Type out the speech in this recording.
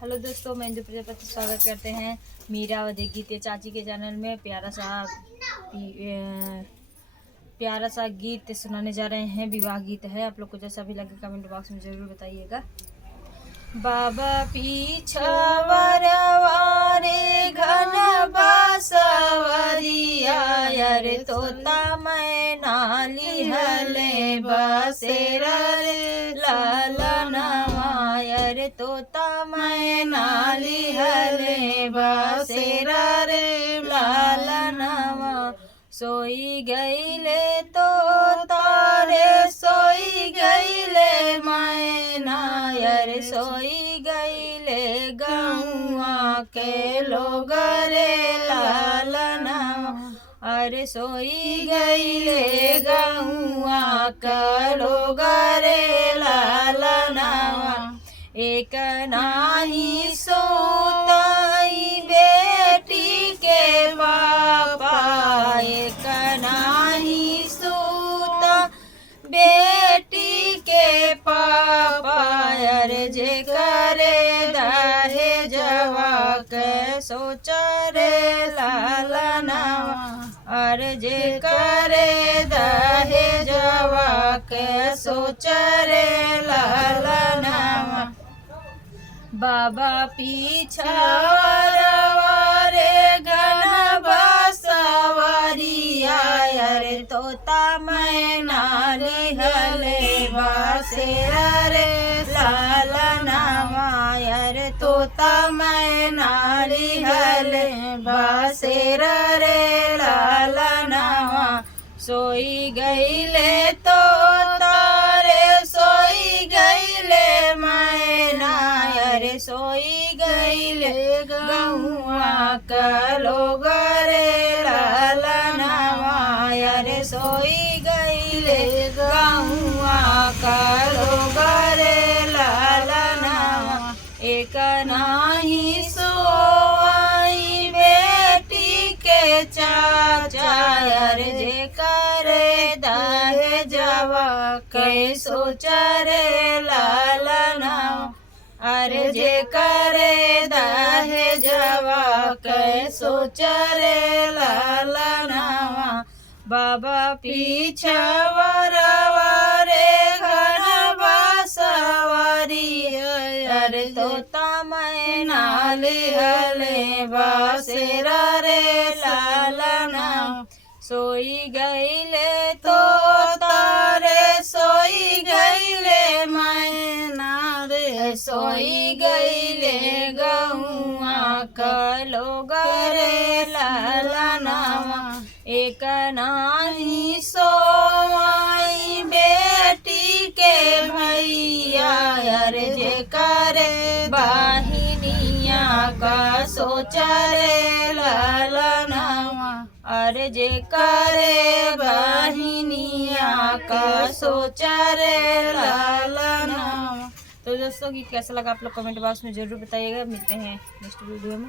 Hello दोस्तों, मैं इंदु प्रजापति स्वागत करते हैं मीरावती गीत चाची के चैनल में। प्यारा सा गीत सुनाने जा रहे हैं। विवाह गीत है। आप लोग को जैसा भी लगे कमेंट बॉक्स में जरूर बताइएगा। बाबा पीछावर वारे घन बासवरिया रे तोता मैं नाली हले बसेरा रे लालनवा रे तोता मैं नाली हले बसेरा रे लालनवा सोई गईले तो तारे सोई गईले मैना रे सोई गईले गौआ के लोग रे लालनवा अरे सोई गईले गौआ के लोग रे लालनवा एक नाही सोताई बेटी के पापा एक नाही सोता बेटी के पापा अरे जे करे दहे जवा के सोच रे लालनवा अरे जे करे दहे जवा के सोच रे लालनवा बाबा पीछावर वारे घन बासवरिया रे तोता मैं नाली हले बसेरा रे लालनवा रे तोता मैं नाली हले बसेरा रे लालनवा सोई गईले तो तारे सोई गईले मैना रे सोई गईले गौआ का लोग रे लालनवा रे सोई गईले गौआ का लोग रे लालनवा एक नाही सोई बेटी के चाचा रे जे करे दहे जवा कै सोच रे लालनवा अरे जे करे दहे जवा कै सोच रे लालनवा बाबा पीछावर वारे घन बासवरिया रे तोता मैं नाली हले बसेरा रे लालनवा सोई गईले तो तारे सोई गईले मैना रे सोई गईले गौआ का लोग रे लालनवा एक नाही सोई बेटी के भैया रे जे करे बाहिनिया का सोच रे लालनवा अरे जे करे बहिनिया का सोच रे लालनवा। तो दोस्तों गीत कैसा लगा आप लोग कमेंट बॉक्स में जरूर बताइएगा। मिलते हैं नेक्स्ट वीडियो में।